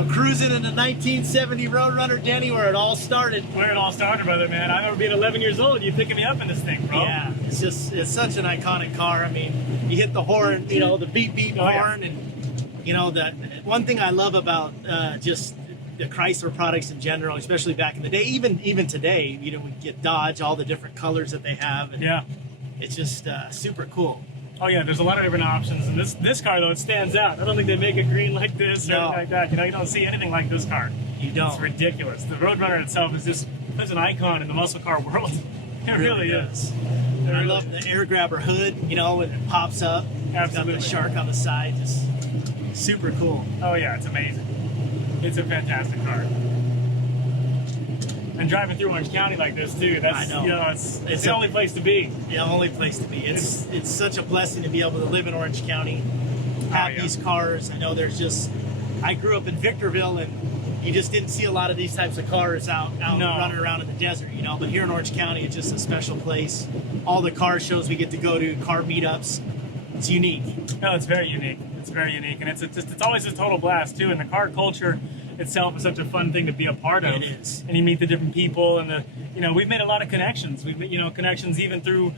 So cruising in the 1970 Roadrunner, Danny, where it all started. Where it all started, brother, man. I remember being 11 years old, you picking me up in this thing, bro. Yeah, it's such an iconic car. I mean, you hit the horn, you know, the beat horn, and you know, the one thing I love about just the Chrysler products in general, especially back in the day, even today, you know, we get Dodge, all the different colors that they have, and yeah, it's just super cool. Oh yeah, there's a lot of different options, and this car though, it stands out. I don't think they make it green like this or anything like that. You know, you don't see anything like this car. You don't. It's ridiculous. The Roadrunner itself is just an icon in the muscle car world. It really is. And I love the air grabber hood. You know, when it pops up. Absolutely. It's got the shark on the side. Just super cool. Oh yeah, it's amazing. It's a fantastic car. And driving through Orange County like this too, that's, I know. You know, it's the only place to be. The only place to be. It's such a blessing to be able to live in Orange County, have these cars. I know I grew up in Victorville, and you just didn't see a lot of these types of cars out running around in the desert, you know. But here in Orange County, it's just a special place. All the car shows we get to go to, car meetups, it's unique. No, it's very unique. It's very unique, and it's always a total blast too. And the car culture itself is such a fun thing to be a part of. It is. And you meet the different people, and we've made a lot of connections. We've made, connections even through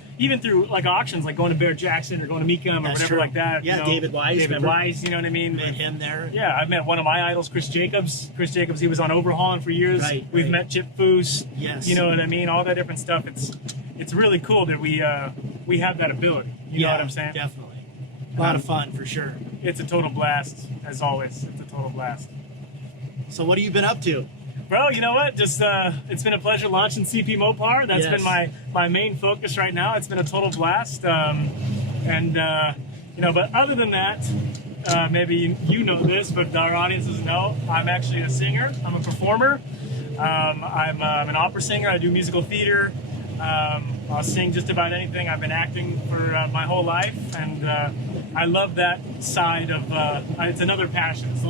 like auctions, like going to Bear Jackson or going to Mecum or whatever like that. Yeah, David Wise. David Wise, you know what I mean? Met him there. Yeah, I met one of my idols, Chris Jacobs. Chris Jacobs, he was on Overhauling for years. We've met Chip Foose. Yes. You know what I mean? All that different stuff. It's really cool that we have that ability. You know what I'm saying? Definitely. A lot of fun for sure. It's a total blast, as always. It's a total blast. So what have you been up to? Bro, you know what? Just it's been a pleasure launching CP Mopar. That's been my main focus right now. It's been a total blast. But other than that, maybe you know this, but our audience doesn't know. I'm actually a singer. I'm a performer. I'm an opera singer. I do musical theater. I'll sing just about anything. I've been acting for my whole life, and I love that side of. It's another passion. It's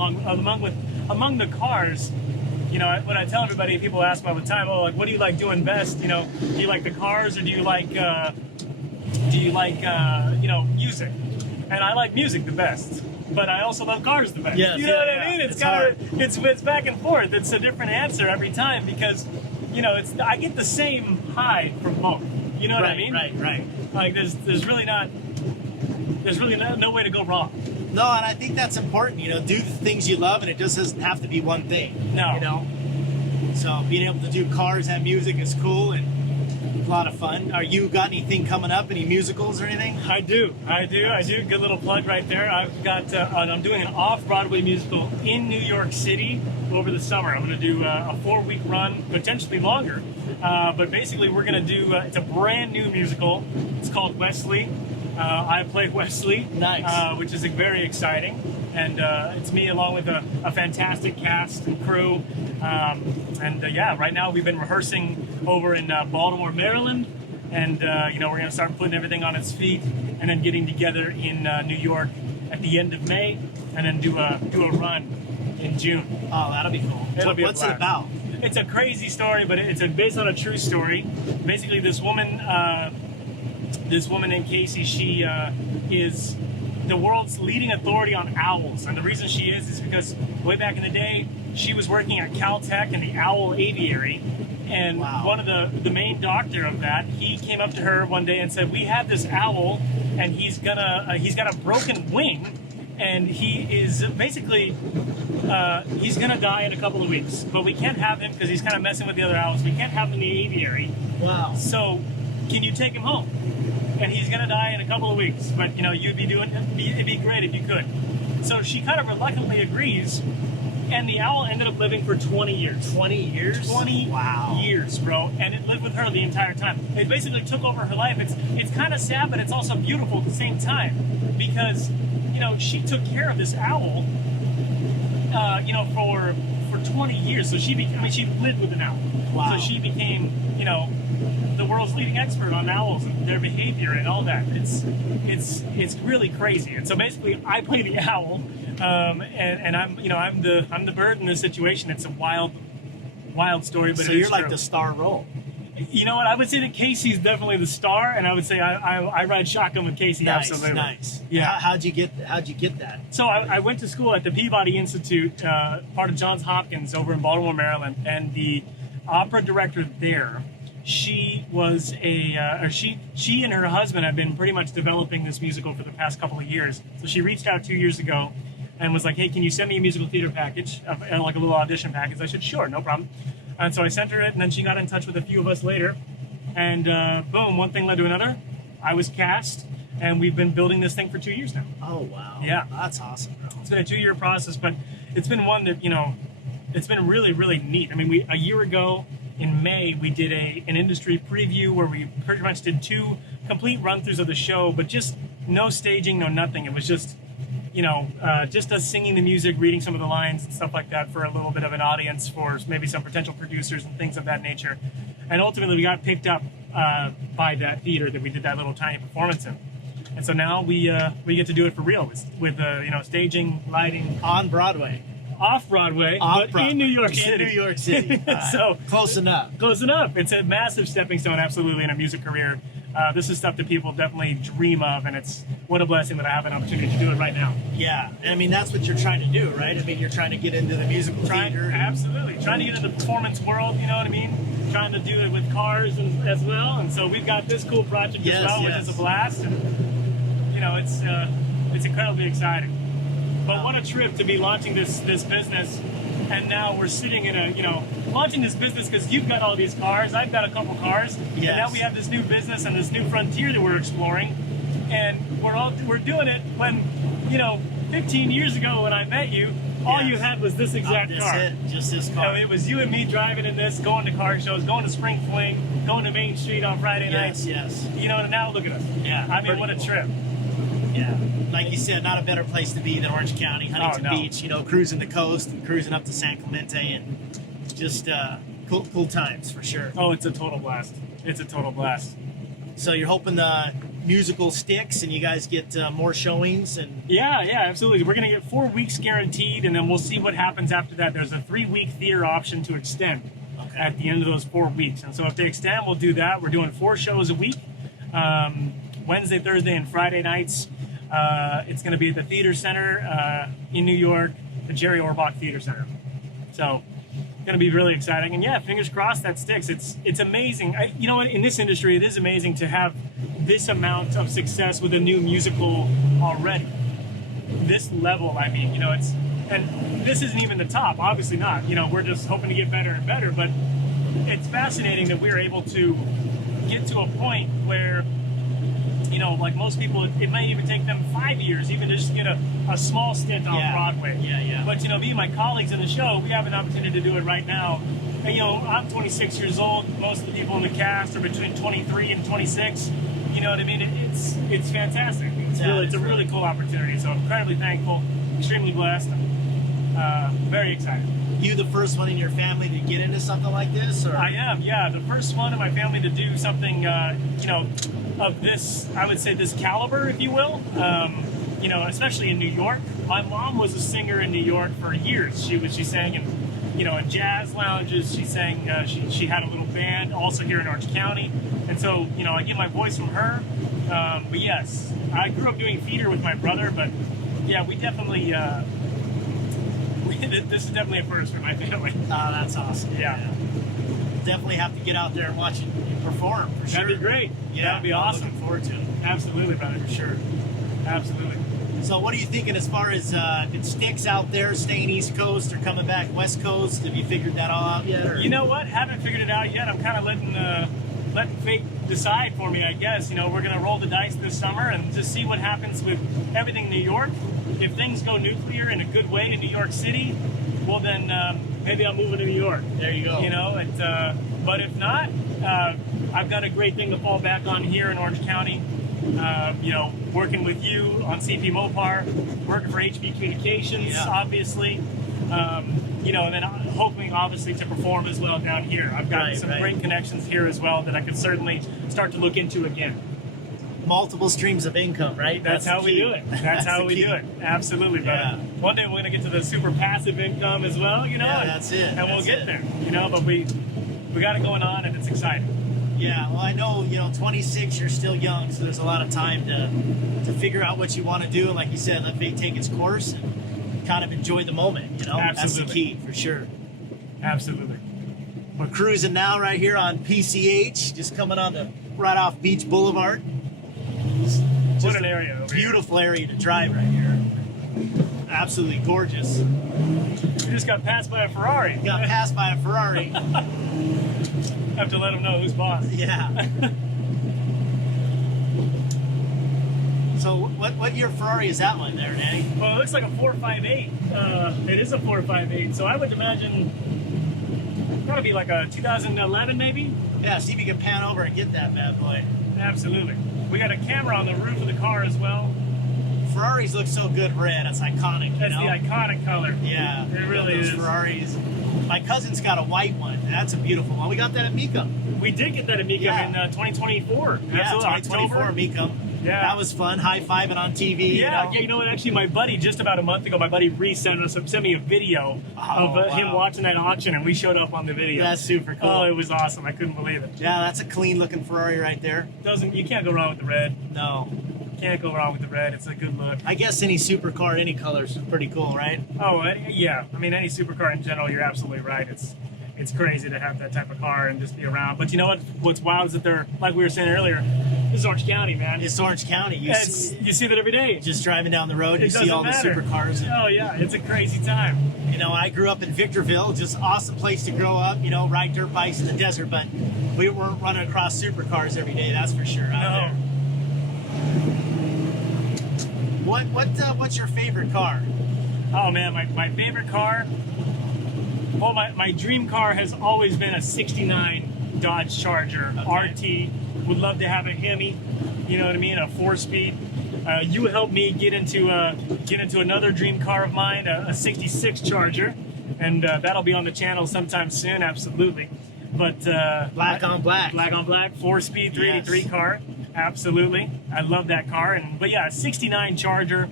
among the cars. You know, what I tell everybody, people ask me all the time, "Oh, like, what do you like doing best? You know, do you like the cars, or do you like music?" And I like music the best, but I also love cars the best. Yes, you know what I mean? It's hard. It's back and forth. It's a different answer every time because, I get the same high from both. You know what I mean? Right. Like there's really no way to go wrong. No, and I think that's important. You know, do the things you love, and it just doesn't have to be one thing. No. You know. So being able to do cars and music is cool and a lot of fun. Are you got anything coming up? Any musicals or anything? I do. Good little plug right there. I've got. I'm doing an off-Broadway musical in New York City over the summer. I'm going to do a 4-week run, potentially longer. But basically, we're going to do. It's a brand new musical. It's called Wesley. I play Wesley. Nice. Which is very exciting. And it's me along with a fantastic cast and crew. Right now we've been rehearsing over in Baltimore, Maryland. And, we're going to start putting everything on its feet and then getting together in New York at the end of May and then do a run in June. Oh, that'll be cool. What's it about? It's a crazy story, but it's based on a true story. Basically, this woman named Casey, she is the world's leading authority on owls. And the reason she is because way back in the day, she was working at Caltech in the owl aviary. And one of the main doctor of that, he came up to her one day and said, "We have this owl, and he's got a broken wing, and he is basically he's gonna die in a couple of weeks. But we can't have him because he's kind of messing with the other owls. We can't have him in the aviary. Wow. So can you take him home? And he's gonna die in a couple of weeks. But it'd be great if you could." So she kind of reluctantly agrees. And the owl ended up living for 20 years. 20 years? 20 years, bro. And it lived with her the entire time. It basically took over her life. It's kind of sad, but it's also beautiful at the same time. Because, she took care of this owl, for 20 years. So she lived with an owl. Wow. So she became, the world's leading expert on owls and their behavior and all that. It's really crazy. And so basically I play the owl. And I'm the bird in this situation. It's a wild story, but so you're like the star role. You know what? I would say that Casey's definitely the star, and I would say I ride shotgun with Casey. Absolutely. Nice. Yeah. How'd you get that? So I went to school at the Peabody Institute, part of Johns Hopkins over in Baltimore, Maryland, and the opera director there, she was she and her husband have been pretty much developing this musical for the past couple of years. So she reached out 2 years ago and was like, hey, can you send me a musical theater package, like a little audition package? I said, sure, no problem. And so I sent her it, and then she got in touch with a few of us later. And boom, one thing led to another. I was cast, and we've been building this thing for 2 years now. Oh, wow. Yeah. That's awesome, bro. It's been a 2-year process, but it's been one that, it's been really, really neat. I mean, a year ago in May, we did an industry preview where we pretty much did 2 complete run-throughs of the show, but just no staging, no nothing. It was just, just us singing the music, reading some of the lines and stuff like that for a little bit of an audience for maybe some potential producers and things of that nature. And ultimately, we got picked up by that theater that we did that little tiny performance in. And so now we get to do it for real with staging, lighting. On Broadway. Off Broadway, in New York City. In New York City. So close enough. Close enough. It's a massive stepping stone, absolutely, in a music career. This is stuff that people definitely dream of, and it's what a blessing that I have an opportunity to do it right now. Yeah, I mean, that's what you're trying to do, right? I mean, you're trying to get into the musical theater. Absolutely. Trying to get into the performance world, you know what I mean? Trying to do it with cars as well, and so we've got this cool project as well, which is a blast, and, it's incredibly exciting. But what a trip to be launching this business, and now we're sitting in launching this business because you've got all these cars, I've got a couple cars, and now we have this new business and this new frontier that we're exploring, and we're doing it when, 15 years ago when I met you, all you had was this exact car. Just this car. It was you and me driving in this, going to car shows, going to Spring Fling, going to Main Street on Friday nights. Yes. And now look at us. Yeah. I mean, what a trip. Yeah. Like you said, not a better place to be than Orange County, Huntington Beach, cruising the coast and cruising up to San Clemente, and just cool times for sure. Oh, it's a total blast. It's a total blast. So you're hoping the musical sticks and you guys get more showings? And Yeah, absolutely. We're going to get 4 weeks guaranteed, and then we'll see what happens after that. There's a 3-week theater option to extend at the end of those 4 weeks. And so if they extend, we'll do that. We're doing 4 shows a week, Wednesday, Thursday, and Friday nights. It's going to be at the Theater Center in New York, the Jerry Orbach Theater Center. So it's going to be really exciting. And yeah, fingers crossed that sticks. It's amazing. You know what? In this industry, it is amazing to have this amount of success with a new musical already. This level, I mean, and this isn't even the top. Obviously not. We're just hoping to get better and better. But it's fascinating that we're able to get to a point where, like most people, it might even take them 5 years even to just get a small stint on Broadway. Yeah. But, me and my colleagues in the show, we have an opportunity to do it right now. And, I'm 26 years old. Most of the people in the cast are between 23 and 26. You know what I mean? It's fantastic. It's a really cool opportunity. So I'm incredibly thankful, extremely blessed, and very excited. You the first one in your family to get into something like this? Or? I am, yeah. The first one in my family to do something, of this, I would say this caliber, if you will. Especially in New York. My mom was a singer in New York for years. She sang in jazz lounges. She sang. She had a little band also here in Orange County, and so I get my voice from her. But yes, I grew up doing theater with my brother. But yeah, we definitely. This is definitely a first for my family. Oh, that's awesome. Yeah. Definitely have to get out there and watch you perform for sure. That'd be great. Yeah, that'd be awesome. Looking forward to it. Absolutely, brother. For sure. Absolutely. So what are you thinking as far as it sticks out there, staying East Coast or coming back West Coast? Have you figured that all out yet? Or? You know what? Haven't figured it out yet. I'm kind of letting fate decide for me, I guess. We're going to roll the dice this summer and just see what happens with everything in New York. If things go nuclear in a good way to New York City, well then maybe I'll move into New York. There you go. But if not, I've got a great thing to fall back on here in Orange County. Working with you on CP Mopar, working for HB Communications, obviously. And then hoping, obviously, to perform as well down here. I've got some great connections here as well that I could certainly start to look into again. Multiple streams of income, right? That's how we do it. That's how we do it. Absolutely, brother. Yeah. One day we're going to get to the super passive income as well, Yeah, that's it. And we'll get there, but we got it going on, and it's exciting. Yeah, well, I know, 26, you're still young, so there's a lot of time to figure out what you want to do. And like you said, let fate take its course and kind of enjoy the moment, Absolutely. That's the key, for sure. Absolutely. We're cruising now right here on PCH, just coming on right off Beach Boulevard. What an area over here. Beautiful area to drive right here. Absolutely gorgeous. We just got passed by a Ferrari. Got passed by a Ferrari. Have to let them know who's boss. Yeah. So what year Ferrari is that one there, Danny? Well, it looks like a 458. It is a 458, so I would imagine gotta be like a 2011 maybe? Yeah, see if you can pan over and get that bad boy. Absolutely. We got a camera on the roof of the car as well. Ferraris look so good red. It's iconic, That's the iconic color. Yeah. It really is. Ferraris. My cousin's got a white one. That's a beautiful one. We got that at Mecum. We did get that at Mecum in 2024. Yeah, 2024 Mecum. Yeah. That was fun, high-fiving on TV. Yeah, you know what? Actually, my buddy, just about a month ago, my buddy Reese sent me a video of him watching that auction, and we showed up on the video. That's super cool. Oh, it was awesome. I couldn't believe it. Yeah, that's a clean-looking Ferrari right there. You can't go wrong with the red. No. Can't go wrong with the red. It's a good look. I guess any supercar, any colors is pretty cool, right? Oh, yeah. I mean, any supercar in general, you're absolutely right. It's crazy to have that type of car and just be around. But you know what? What's wild is that they're, like we were saying earlier, this is Orange County, man. It's Orange County. You see that every day. Just driving down the road, you see all the supercars. Oh, yeah. It's a crazy time. I grew up in Victorville, just awesome place to grow up, ride dirt bikes in the desert, but we weren't running across supercars every day, that's for sure, out there. What's your favorite car? Oh, man, my favorite car? Well, my dream car has always been a 69 Dodge Charger RT. Would love to have a Hemi, you know what I mean, a 4-speed. You helped me get into another dream car of mine, a 66 Charger, and that'll be on the channel sometime soon, absolutely. But black on black, 4-speed 383 car, absolutely. I love that car, but yeah, a 69 Charger.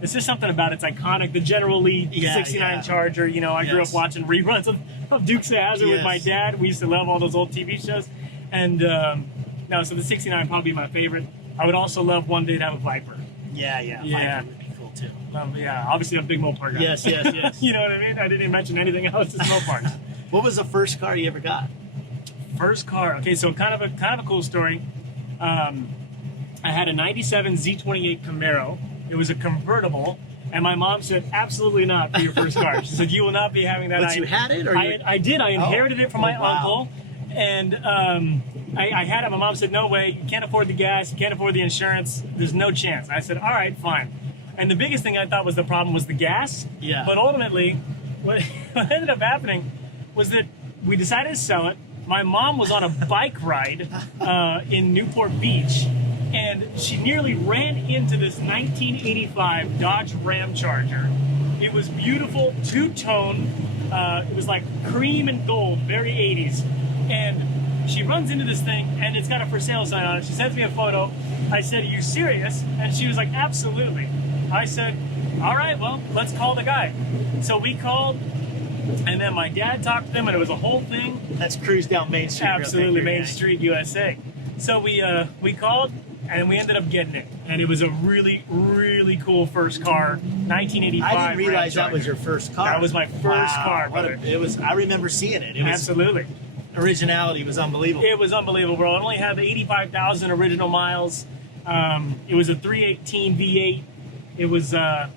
It's just something about it's iconic. The General Lee 69 Charger. I grew up watching reruns of Dukes of Hazzard with my dad. We used to love all those old TV shows. And so the 69 probably be my favorite. I would also love one day to have a Viper. Yeah. Viper would be cool too. Obviously I'm a big Mopar guy. Yes. You know what I mean? I didn't even mention anything else. Just Mopars. What was the first car you ever got? First car. Okay, so kind of a cool story. I had a '97 Z28 Camaro. It was a convertible, and my mom said, absolutely not for your first car. She said, you will not be having that. But you had it? Or I did. I inherited it from my uncle, and I had it. My mom said, no way. You can't afford the gas. You can't afford the insurance. There's no chance. I said, all right, fine. And the biggest thing I thought was the problem was the gas. Yeah. But ultimately, what ended up happening was that we decided to sell it. My mom was on a bike ride in Newport Beach, and she nearly ran into this 1985 Dodge Ram Charger. It was beautiful, two-tone. It was like cream and gold, very 80s. And she runs into this thing, and it's got a for sale sign on it. She sends me a photo. I said, are you serious? And she was like, absolutely. I said, all right, well, let's call the guy. So we called, and then my dad talked to them, and it was a whole thing. Let's cruise down Main Street. Absolutely, Main Street, USA. So we called, and we ended up getting it. And it was a really, really cool first car, 1985. I didn't realize that was your first car. That was my first car, brother. I remember seeing it. Absolutely. Originality was unbelievable. It was unbelievable, bro. It only had 85,000 original miles. It was a 318 V8. It was a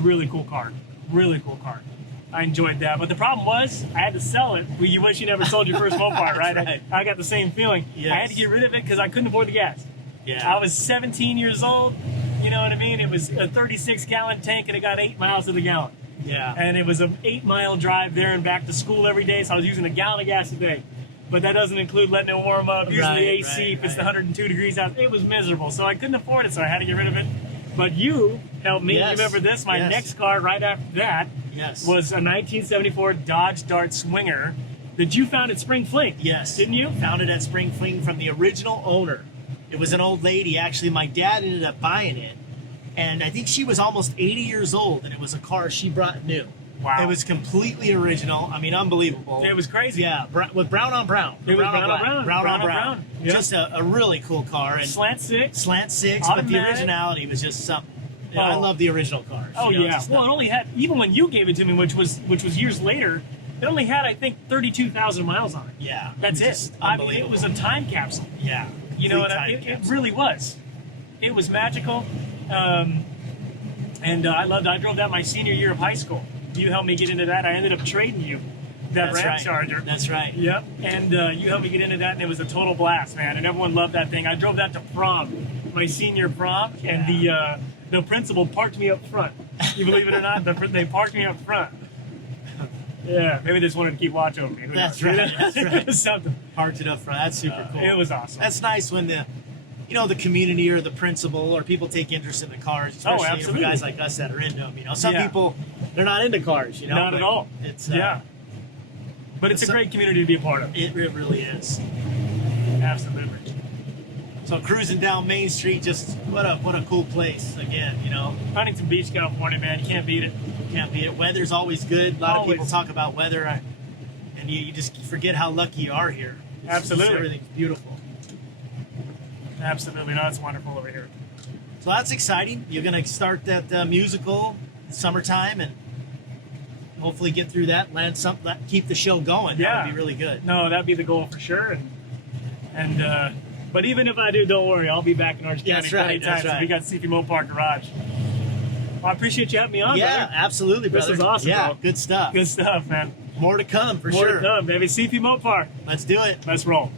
really cool car. Really cool car. I enjoyed that. But the problem was, I had to sell it. You wish you never sold your first Mopar, right? Right. I got the same feeling. Yes. I had to get rid of it because I couldn't afford the gas. Yeah. I was 17 years old. You know what I mean? It was a 36-gallon tank, and it got 8 miles to the gallon. Yeah. And it was an 8-mile drive there and back to school every day, so I was using a gallon of gas a day. But that doesn't include letting it warm up, using the AC if it's 102 degrees out. It was miserable, so I couldn't afford it, so I had to get rid of it. But you helped me. Yes. Remember this? My next car right after that was a 1974 Dodge Dart Swinger that you found at Spring Fling. Yes. Didn't you? Found it at Spring Fling from the original owner. It was an old lady. Actually, my dad ended up buying it. And I think she was almost 80 years old, and it was a car she brought new. Wow. It was completely original. I mean, unbelievable. It was crazy. Yeah, with brown on brown. It was brown on black. brown. Brown on brown. Yep. Just a really cool car. And Slant six, but the automatic. originality was just something. You know, I love the original cars. Oh you know, yeah. just Well, it only had, even when you gave it to me, which was years later, it only had, I think, 32,000 miles on it. Yeah, That's just it. I mean, unbelievable. it was a time capsule. Yeah, You know, complete and time it capsule. really was. It was magical. And I loved. I drove that my senior year of high school. You helped me get into that. I ended up trading you that That's Ram right. Charger. That's right. Yep. And you helped me get into that, and it was a total blast, man. And everyone loved that thing. I drove that to prom, my senior prom, and the principal parked me up front. You believe it or not, they parked me up front. Yeah, maybe they just wanted to keep watch over me. Who That's knows? right. That's right. Something. Parked it up front. That's super cool. It was awesome. That's nice when the community or the principal or people take interest in the cars, especially for absolutely. guys like us that are into them. You know, some Yeah. people, they're not into cars. You know, Not at but all. It's Yeah. But it's a great community to be a part of. It really is. Absolutely. So cruising down Main Street, just what a cool place. Again, you know, Huntington Beach, California, man. You can't beat it. can't beat it. Weather's always good. A lot of people Always. talk about weather, and you just forget how lucky you are here. Absolutely. Everything's beautiful. Absolutely. No, it's wonderful over here. So that's exciting. You're going to start that musical summertime and hopefully get through that, land something, keep the show going. Yeah. That would be really good. No, that'd be the goal for sure. And but even if I do, don't worry. I'll be back in Orange County That's right, many times. that's right. We got CP Mopar Garage. Well, I appreciate you having me on, Yeah, brother. absolutely, This brother. is awesome, Yeah, bro. good stuff. Good stuff, man. More to come for More sure. to come, baby. CP Mopar. Let's do it. Let's roll.